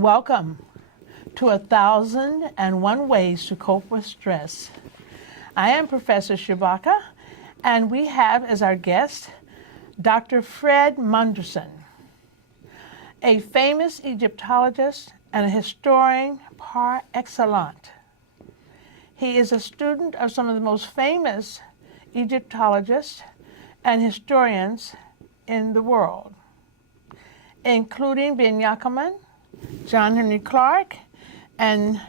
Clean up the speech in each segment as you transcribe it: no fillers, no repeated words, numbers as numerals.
Welcome to 1,001 Ways to Cope with Stress. I am Professor Shabaka, and we have as our guest Dr. Fred Monderson, a famous Egyptologist and a historian par excellence. He is a student of some of the most famous Egyptologists and historians in the world, including Ben Yakelman, John Henry Clark, and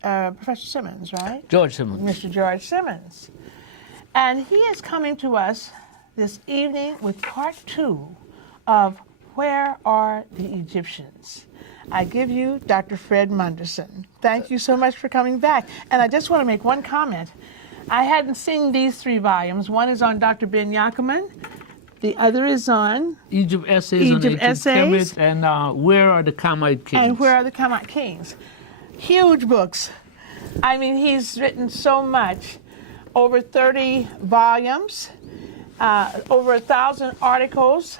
Professor Simmons, right? George Simmons. Mr. George Simmons. And he is coming to us this evening with part 2 of Where Are the Egyptians? I give you Dr. Fred Monderson. Thank you so much for coming back. And I just want to make one comment. I hadn't seen these 3 volumes. One is on Dr. Ben Yakelman. The other is on Egypt Essays on Ancient Kemet, and Where Are the Kamite Kings? And Where Are the Kamite Kings? Huge books. I mean, he's written so much. Over 30 volumes, over 1,000 articles,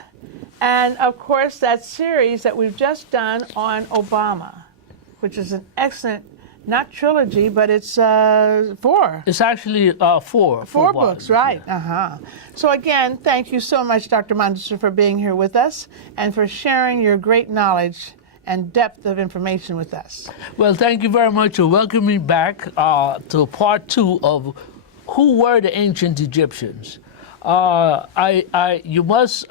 and of course that series that we've just done on Obama, which is an excellent, not trilogy, but it's 4. It's actually 4. 4 books, right. Yeah. So again, thank you so much, Dr. Monderson, for being here with us and for sharing your great knowledge and depth of information with us. Well, thank you very much for welcoming me back to part 2 of Who Were the Ancient Egyptians. You must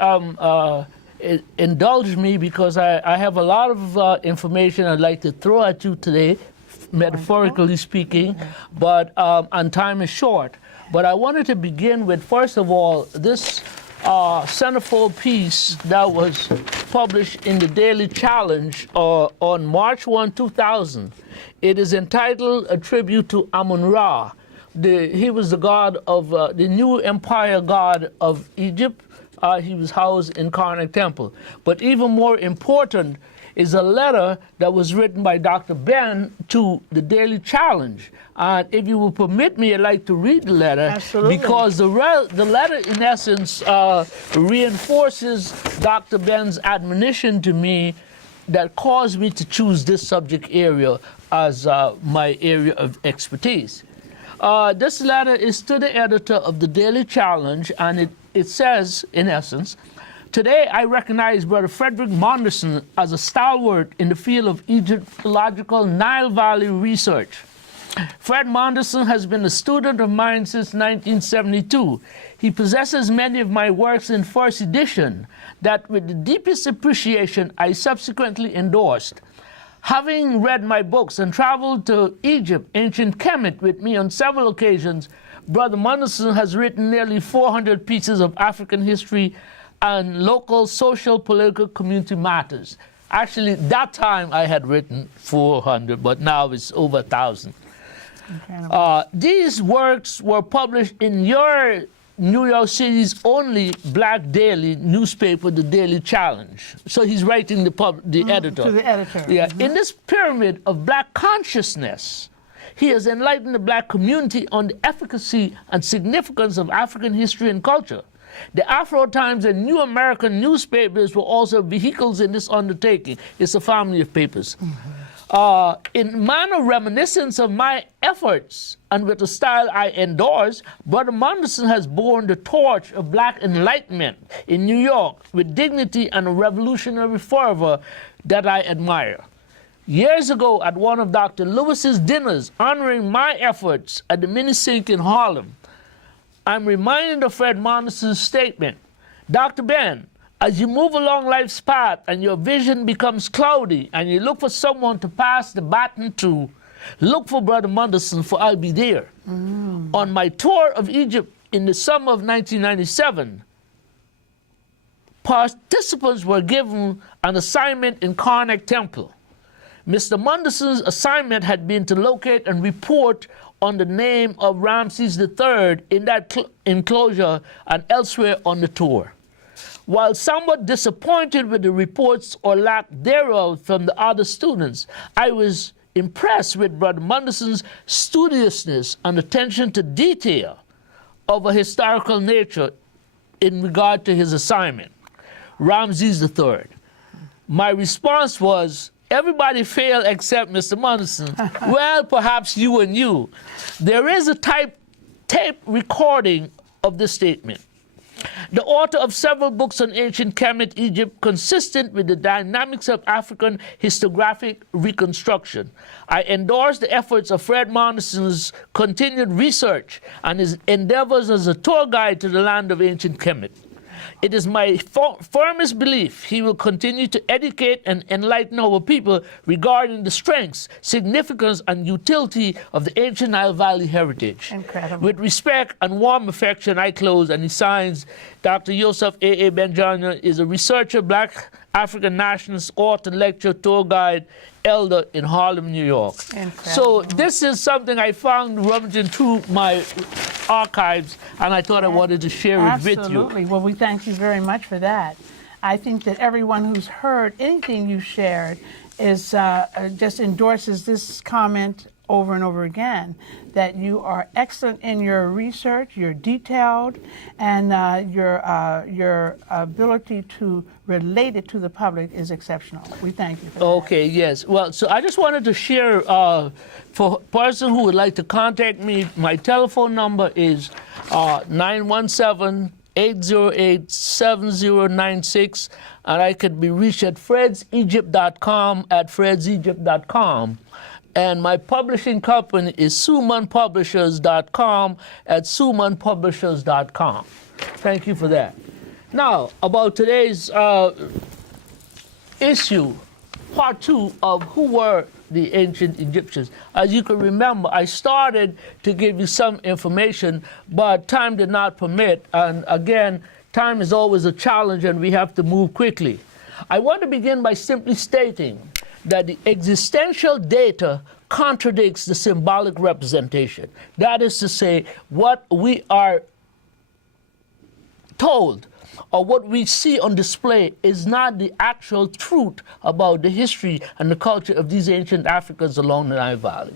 indulge me because I have a lot of information I'd like to throw at you today, metaphorically speaking, but and time is short. But I wanted to begin with, first of all, this centerfold piece that was published in the Daily Challenge on March 1, 2000. It is entitled A Tribute to Amun-Ra. He was the god of the new empire god of Egypt. He was housed in Karnak Temple. But even more important is a letter that was written by Dr. Ben to the Daily Challenge. If you will permit me, I'd like to read the letter. Absolutely. Because the letter, in essence, reinforces Dr. Ben's admonition to me that caused me to choose this subject area as my area of expertise. This letter is to the editor of the Daily Challenge, and it says, in essence, today I recognize Brother Frederick Monderson as a stalwart in the field of Egyptological Nile Valley research. Fred Monderson has been a student of mine since 1972. He possesses many of my works in first edition that with the deepest appreciation I subsequently endorsed. Having read my books and traveled to Egypt, ancient Kemet, with me on several occasions, Brother Monderson has written nearly 400 pieces of African history and local social, political, community matters. Actually, that time I had written 400, but now it's over 1,000. These works were published in your New York City's only black daily newspaper, the Daily Challenge. So he's writing the editor. To the editor. Yeah. In this pyramid of black consciousness, he has enlightened the black community on the efficacy and significance of African history and culture. The Afro Times and New American newspapers were also vehicles in this undertaking. It's a family of papers. In manner reminiscence of my efforts and with the style I endorse, Brother Monderson has borne the torch of black enlightenment in New York with dignity and a revolutionary fervor that I admire. Years ago, at one of Dr. Lewis's dinners honoring my efforts at the Mini Sink in Harlem, I'm reminded of Fred Monderson's statement, Dr. Ben, as you move along life's path and your vision becomes cloudy and you look for someone to pass the baton to, look for Brother Monderson, for I'll be there. On my tour of Egypt in the summer of 1997, participants were given an assignment in Karnak Temple. Mr. Monderson's assignment had been to locate and report on the name of Ramses III in that enclosure and elsewhere on the tour. While somewhat disappointed with the reports or lack thereof from the other students, I was impressed with Brother Monderson's studiousness and attention to detail of a historical nature in regard to his assignment, Ramses III. My response was, everybody failed except Mr. Monderson. Well, perhaps you and you. There is a tape recording of this statement. The author of several books on ancient Kemet Egypt, consistent with the dynamics of African historiographic reconstruction. I endorse the efforts of Fred Monderson's continued research and his endeavors as a tour guide to the land of ancient Kemet. It is my firmest belief he will continue to educate and enlighten our people regarding the strengths, significance, and utility of the ancient Nile Valley heritage. Incredible. With respect and warm affection, I close, and he signs, Dr. Yosef A.A. Benjana is a researcher, Black African nationalist, author, lecturer, tour guide, elder in Harlem, New York. Incredible. So this is something I found rummaging through my archives, and I thought I wanted to share it with you. Absolutely. Well, we thank you very much for that. I think that everyone who's heard anything you shared is just endorses this comment over and over again, that you are excellent in your research, you're detailed, and your ability to relate it to the public is exceptional. We thank you for that. Okay, yes. Well, so I just wanted to share, for a person who would like to contact me, my telephone number is 917-808-7096, and I can be reached at fredsegypt.com, and my publishing company is sumanpublishers.com at sumanpublishers.com. Thank you for that. Now, about today's issue, part 2 of who were the ancient Egyptians. As you can remember, I started to give you some information, but time did not permit. And again, time is always a challenge, and we have to move quickly. I want to begin by simply stating that the existential data contradicts the symbolic representation. That is to say, what we are told or what we see on display is not the actual truth about the history and the culture of these ancient Africans along the Nile Valley.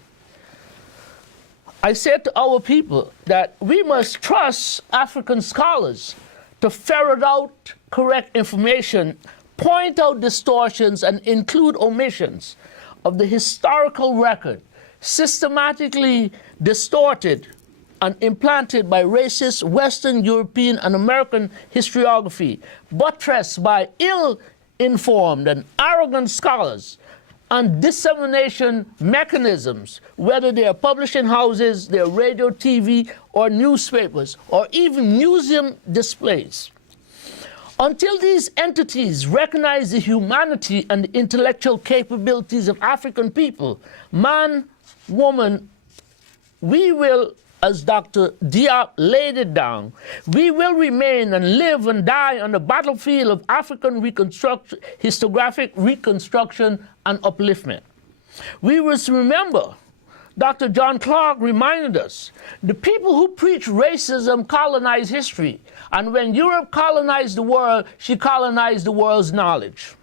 I said to our people that we must trust African scholars to ferret out correct information, point out distortions, and include omissions of the historical record, systematically distorted and implanted by racist Western, European, and American historiography, buttressed by ill-informed and arrogant scholars, and dissemination mechanisms, whether they are publishing houses, their radio, TV, or newspapers, or even museum displays. Until these entities recognize the humanity and the intellectual capabilities of African people, man, woman, we will, as Dr. Diop laid it down, we will remain and live and die on the battlefield of African historiographic reconstruction and upliftment. We must remember, Dr. John Clark reminded us, the people who preach racism colonize history. And when Europe colonized the world, she colonized the world's knowledge.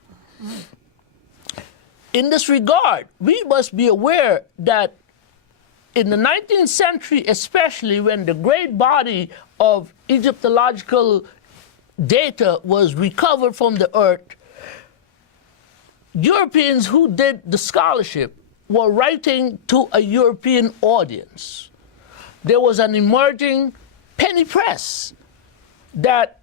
In this regard, we must be aware that in the 19th century, especially when the great body of Egyptological data was recovered from the earth, Europeans who did the scholarship were writing to a European audience. There was an emerging penny press that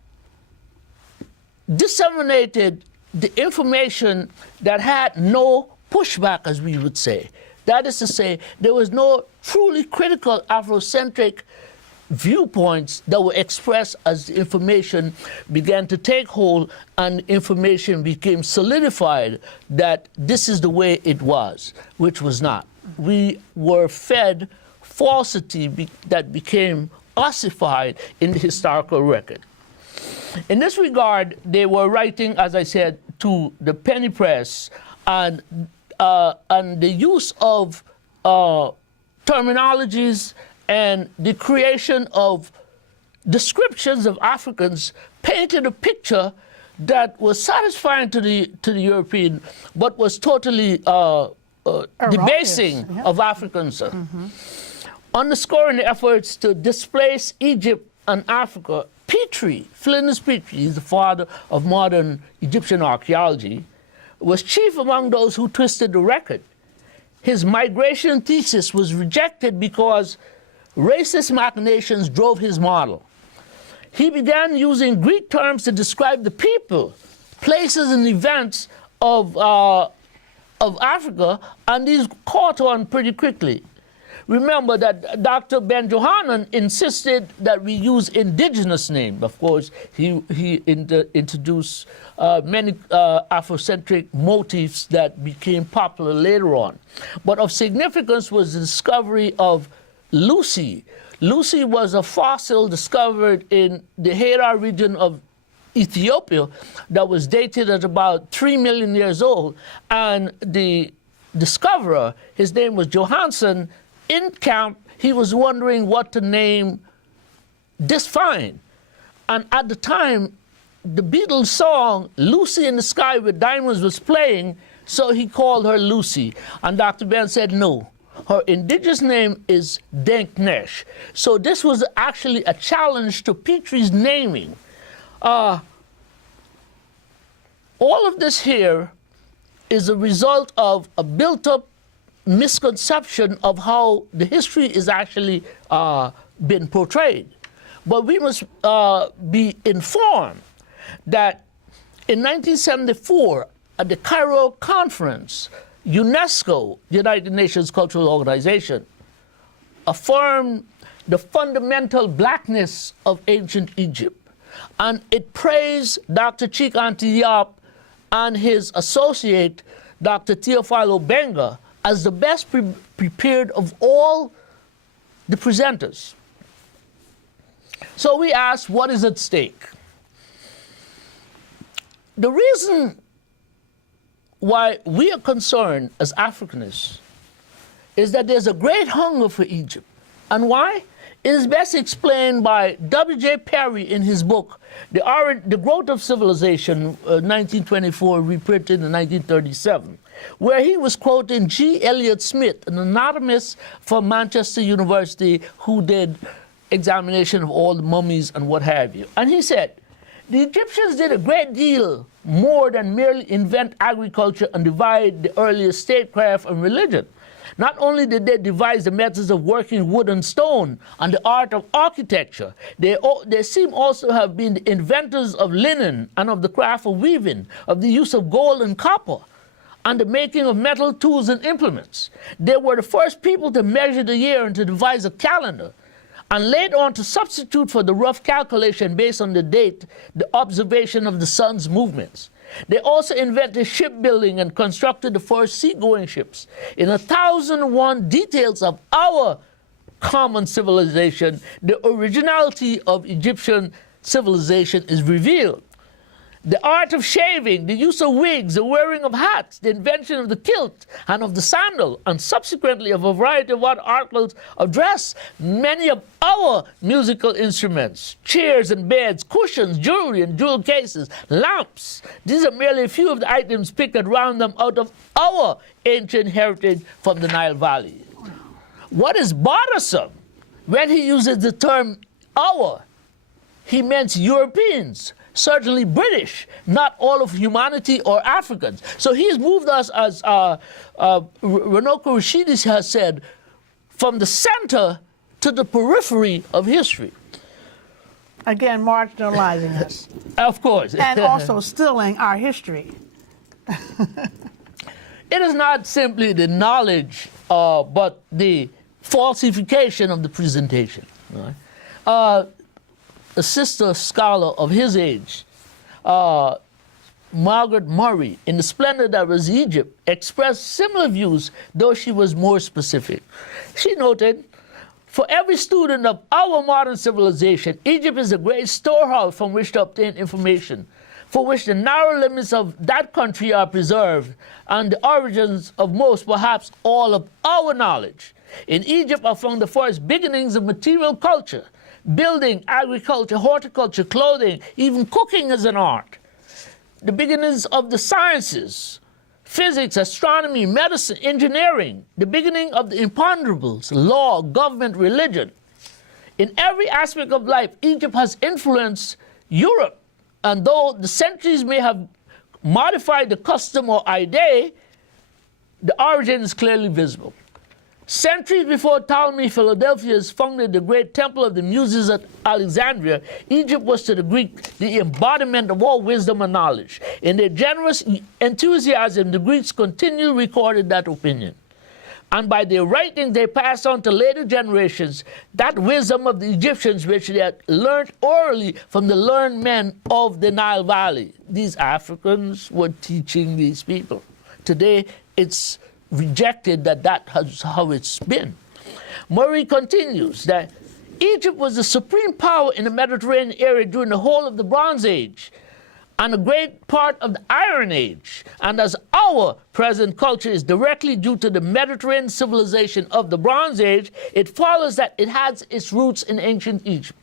disseminated the information that had no pushback, as we would say. That is to say, there was no truly critical Afrocentric viewpoints that were expressed as the information began to take hold and information became solidified that this is the way it was, which was not. We were fed falsity that became ossified in the historical record. In this regard, they were writing, as I said, to the penny press, and the use of terminologies and the creation of descriptions of Africans painted a picture that was satisfying to the European, but was totally debasing of Africans. Underscoring the efforts to displace Egypt and Africa, Petrie, Flinders Petrie, he's the father of modern Egyptian archaeology, was chief among those who twisted the record. His migration thesis was rejected because racist machinations drove his model. He began using Greek terms to describe the people, places, and events of Africa, and these caught on pretty quickly. Remember that Dr. Ben Johannan insisted that we use indigenous names. Of course, he introduced many Afrocentric motifs that became popular later on. But of significance was the discovery of Lucy. Lucy was a fossil discovered in the Hera region of Ethiopia that was dated at about 3 million years old. And the discoverer, his name was Johansen. In camp, he was wondering what to name this find. And at the time, the Beatles song, Lucy in the Sky with Diamonds, was playing, so he called her Lucy. And Dr. Ben said, no, her indigenous name is Denknesh. So this was actually a challenge to Petrie's naming. All of this here is a result of a built-up misconception of how the history is actually been portrayed. But we must be informed that in 1974, at the Cairo Conference, UNESCO, United Nations Cultural Organization, affirmed the fundamental blackness of ancient Egypt. And it praised Dr. Chika-Ante Diop and his associate, Dr. Theophilo Benga, as the best prepared of all the presenters. So we asked, what is at stake? The reason why we are concerned as Africanists is that there's a great hunger for Egypt. And why? It is best explained by W.J. Perry in his book, The Growth of Civilization, 1924, reprinted in 1937, where he was quoting G. Elliott Smith, an anatomist from Manchester University who did examination of all the mummies and what have you. And he said, the Egyptians did a great deal more than merely invent agriculture and divide the earliest statecraft and religion. Not only did they devise the methods of working wood and stone and the art of architecture, they seem also to have been the inventors of linen and of the craft of weaving, of the use of gold and copper, and the making of metal tools and implements. They were the first people to measure the year and to devise a calendar, and later on to substitute for the rough calculation based on the date, the observation of the sun's movements. They also invented shipbuilding and constructed the first seagoing ships. In 1001 details of our common civilization, the originality of Egyptian civilization is revealed. The art of shaving, the use of wigs, the wearing of hats, the invention of the kilt and of the sandal, and subsequently of a variety of other articles of dress, many of our musical instruments, chairs and beds, cushions, jewelry and jewel cases, lamps. These are merely a few of the items picked at random out of our ancient heritage from the Nile Valley. What is bothersome? When he uses the term our, he meant Europeans, certainly British, not all of humanity or Africans. So he's moved us, as Runoko Rashidis has said, from the center to the periphery of history. Again, marginalizing us. Of course. And also stealing our history. It is not simply the knowledge, but the falsification of the presentation. Right? A sister scholar of his age, Margaret Murray, in The Splendor That Was Egypt, expressed similar views, though she was more specific. She noted, for every student of our modern civilization, Egypt is a great storehouse from which to obtain information, for which the narrow limits of that country are preserved, and the origins of most, perhaps all, of our knowledge. In Egypt are found the first beginnings of material culture, building, agriculture, horticulture, clothing, even cooking as an art. The beginnings of the sciences, physics, astronomy, medicine, engineering, the beginning of the imponderables, law, government, religion. In every aspect of life, Egypt has influenced Europe, and though the centuries may have modified the custom or idea, the origin is clearly visible. Centuries before Ptolemy Philadelphus founded the great temple of the Muses at Alexandria, Egypt was to the Greek the embodiment of all wisdom and knowledge. In their generous enthusiasm, the Greeks continually recorded that opinion. And by their writing, they passed on to later generations that wisdom of the Egyptians, which they had learned orally from the learned men of the Nile Valley. These Africans were teaching these people. Today, it's rejected that's how it's been. Murray continues that Egypt was the supreme power in the Mediterranean area during the whole of the Bronze Age and a great part of the Iron Age. And as our present culture is directly due to the Mediterranean civilization of the Bronze Age, it follows that it has its roots in ancient Egypt.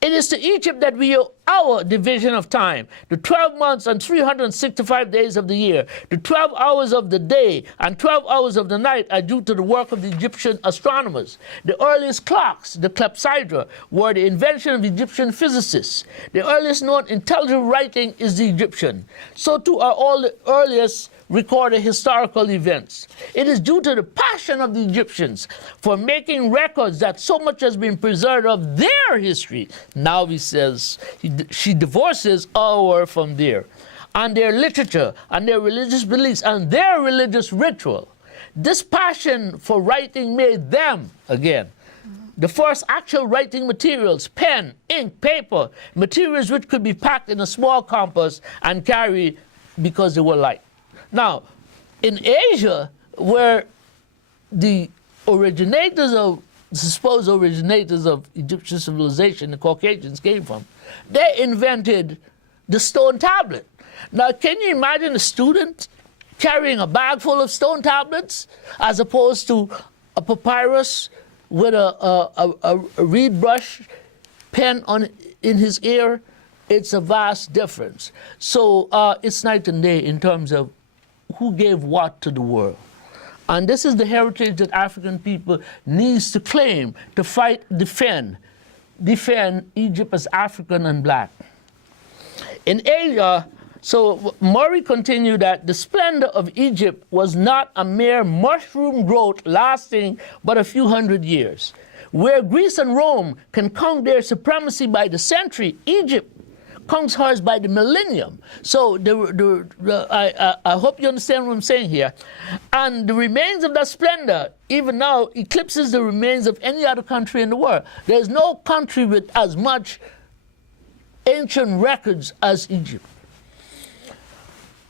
It is to Egypt that we owe our division of time, the 12 months and 365 days of the year. The 12 hours of the day and 12 hours of the night are due to the work of the Egyptian astronomers. The earliest clocks, the clepsydra, were the invention of Egyptian physicists. The earliest known intelligible writing is the Egyptian. So too are all the earliest recorded historical events. It is due to the passion of the Egyptians for making records that so much has been preserved of their history. Now he says, she divorces our from there, and their literature, and their religious beliefs, and their religious ritual. This passion for writing made them, again, the first actual writing materials, pen, ink, paper, materials which could be packed in a small compass and carried because they were light. Now, in Asia, where the supposed originators of Egyptian civilization, the Caucasians, came from, they invented the stone tablet. Now, can you imagine a student carrying a bag full of stone tablets as opposed to a papyrus with a reed brush pen in his ear? It's a vast difference. So it's night and day in terms of who gave what to the world. And this is the heritage that African people needs to claim, to fight, defend Egypt as African and black. In Asia, so Murray continued that the splendor of Egypt was not a mere mushroom growth lasting but a few hundred years. Where Greece and Rome can count their supremacy by the century, Egypt counts hers by the millennium. So I hope you understand what I'm saying here. And the remains of that splendor, even now, eclipses the remains of any other country in the world. There's no country with as much ancient records as Egypt.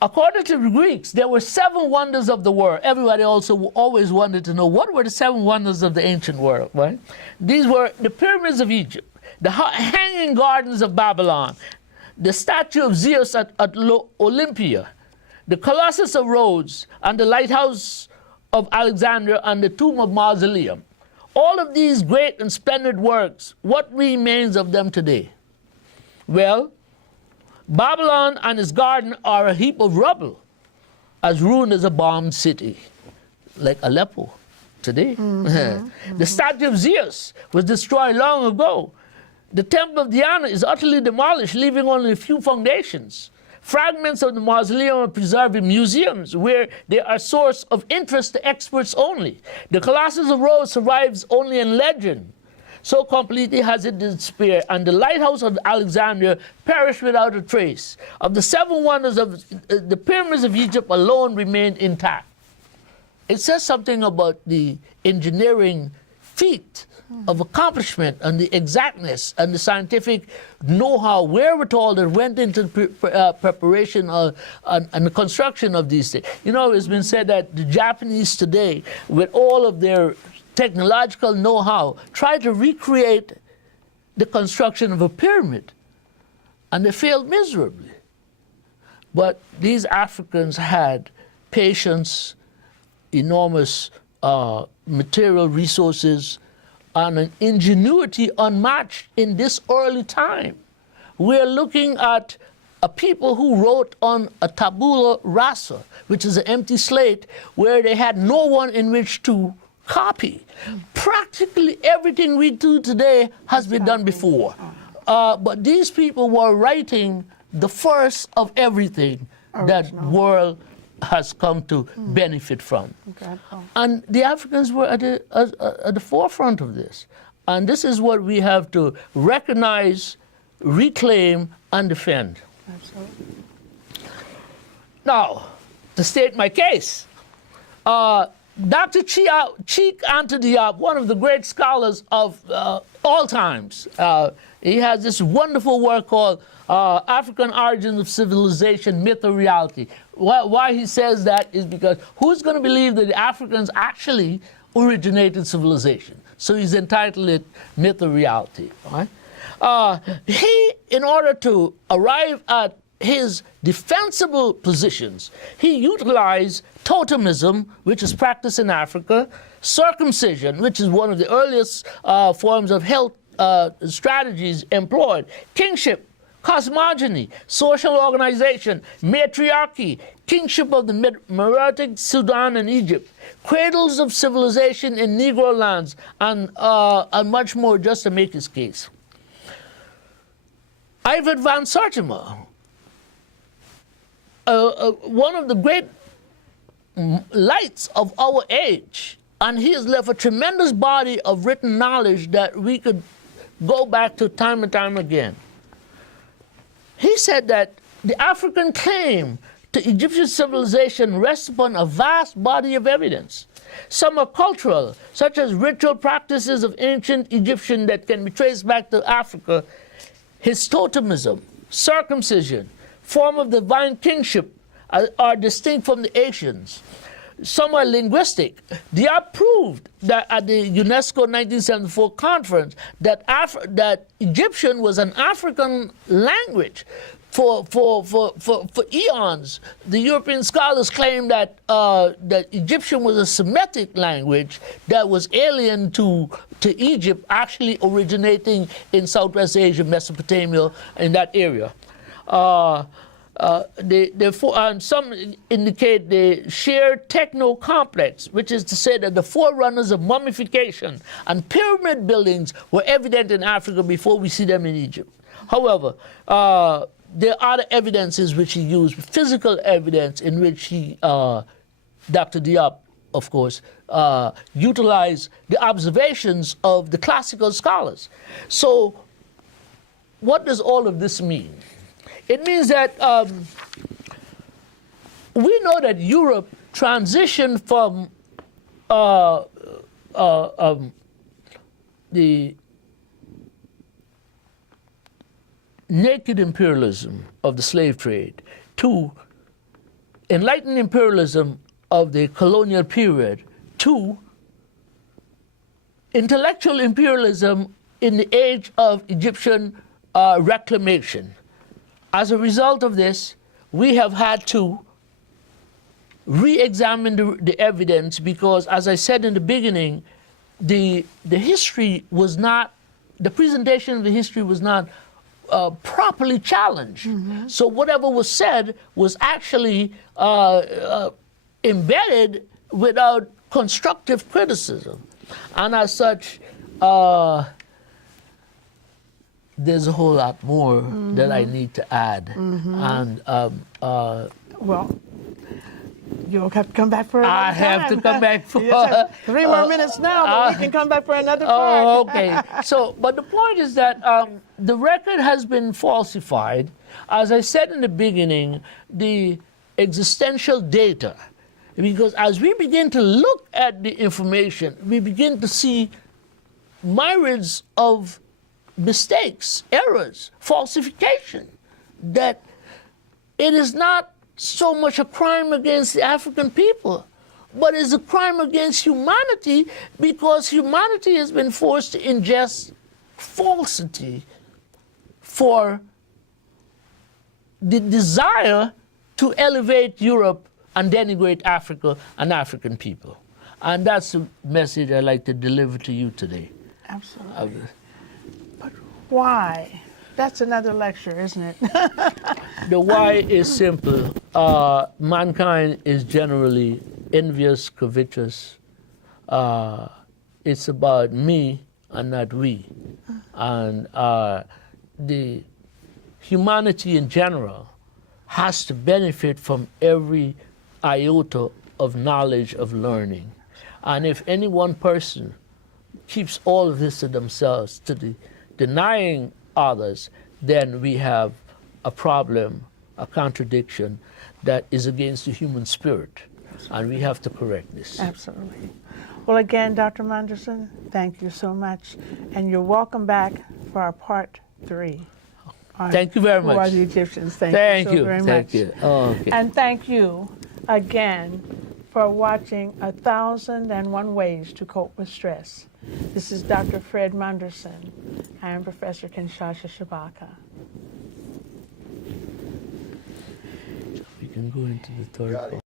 According to the Greeks, there were 7 wonders of the world. Everybody also always wanted to know what were the 7 wonders of the ancient world, right? These were the pyramids of Egypt, the hanging gardens of Babylon, the statue of Zeus at Olympia, the Colossus of Rhodes, and the lighthouse of Alexandria, and the tomb of Mausoleum. All of these great and splendid works, what remains of them today? Well, Babylon and its garden are a heap of rubble, as ruined as a bombed city, like Aleppo today. The statue of Zeus was destroyed long ago. The temple of Diana is utterly demolished, leaving only a few foundations. Fragments of the mausoleum are preserved in museums, where they are a source of interest to experts only. The Colossus of Rhodes survives only in legend. So completely has it disappeared, and the lighthouse of Alexandria perished without a trace. Of the 7 wonders of the pyramids of Egypt alone remained intact. It says something about the engineering feat of accomplishment and the exactness and the scientific know-how, wherewithal that went into the preparation and the construction of these things. You know, it's been said that the Japanese today, with all of their technological know-how, try to recreate the construction of a pyramid, and they failed miserably. But these Africans had patience, enormous material resources, and an ingenuity unmatched in this early time. We're looking at a people who wrote on a tabula rasa, which is an empty slate, where they had no one in which to copy. Practically everything we do today has been done before. But these people were writing the first of everything that world has come to benefit from. Okay. And the Africans were at the forefront of this. And this is what we have to recognize, reclaim, and defend. Absolutely. Now, to state my case, Dr. Cheek Anta Diop, one of the great scholars of all times, he has this wonderful work called African Origins of Civilization, Myth or Reality. Why he says that is because who's going to believe that the Africans actually originated civilization? So he's entitled it Myth or Reality. Right? He, in order to arrive at his defensible positions, he utilized totemism, which is practiced in Africa, circumcision, which is one of the earliest forms of health strategies employed, kingship, cosmogony, social organization, matriarchy, kingship of the Meroitic Sudan and Egypt, cradles of civilization in Negro lands, and much more, just to make his case. Ivan van Sertima, one of the great lights of our age, and he has left a tremendous body of written knowledge that we could go back to time and time again. He said that the African claim to Egyptian civilization rests upon a vast body of evidence. Some are cultural, such as ritual practices of ancient Egyptian that can be traced back to Africa, his totemism, circumcision, form of divine kingship are distinct from the Asians. Some are linguistic. Diop proved that at the UNESCO 1974 conference that Egyptian was an African language for eons. The European scholars claim that that Egyptian was a Semitic language that was alien to Egypt, actually originating in Southwest Asia, Mesopotamia, in that area. Some indicate the shared techno-complex, which is to say that the forerunners of mummification and pyramid buildings were evident in Africa before we see them in Egypt. However, there are other evidences which he used, physical evidence in which he, Dr. Diop, of course, utilized the observations of the classical scholars. So what does all of this mean? It means that we know that Europe transitioned from the naked imperialism of the slave trade to enlightened imperialism of the colonial period to intellectual imperialism in the age of Egyptian reclamation. As a result of this, we have had to re-examine the evidence because, as I said in the beginning, the history was not, the presentation of the history was not properly challenged. Mm-hmm. So whatever was said was actually embedded without constructive criticism. And as such, there's a whole lot more that I need to add. And well, you'll have to come back for another I have to come back for yes, 3 more minutes now, but we can come back for another part. Oh, okay. So, but the point is that the record has been falsified. As I said in the beginning, the existential data, because as we begin to look at the information, we begin to see myriads of mistakes, errors, falsification, that it is not so much a crime against the African people, but it's a crime against humanity because humanity has been forced to ingest falsity for the desire to elevate Europe and denigrate Africa and African people. And that's the message I'd like to deliver to you today. Absolutely. But why? That's another lecture, isn't it? The why is simple. Mankind is generally envious, covetous. It's about me and not we. And the humanity in general has to benefit from every iota of knowledge, of learning. And if any one person keeps all of this to themselves, denying others, then we have a problem, a contradiction that is against the human spirit. And we have to correct this. Absolutely. Well, again, Dr. Monderson, thank you so much. And you're welcome back for our part 3. Thank you very Who much. are the Egyptians? Thank you so very Thank much. you. Oh, okay. And thank you again for watching 1,001 Ways to Cope with Stress. This is Dr. Fred Monderson. I am Professor Kinshasa Shabaka. We can go into the third part.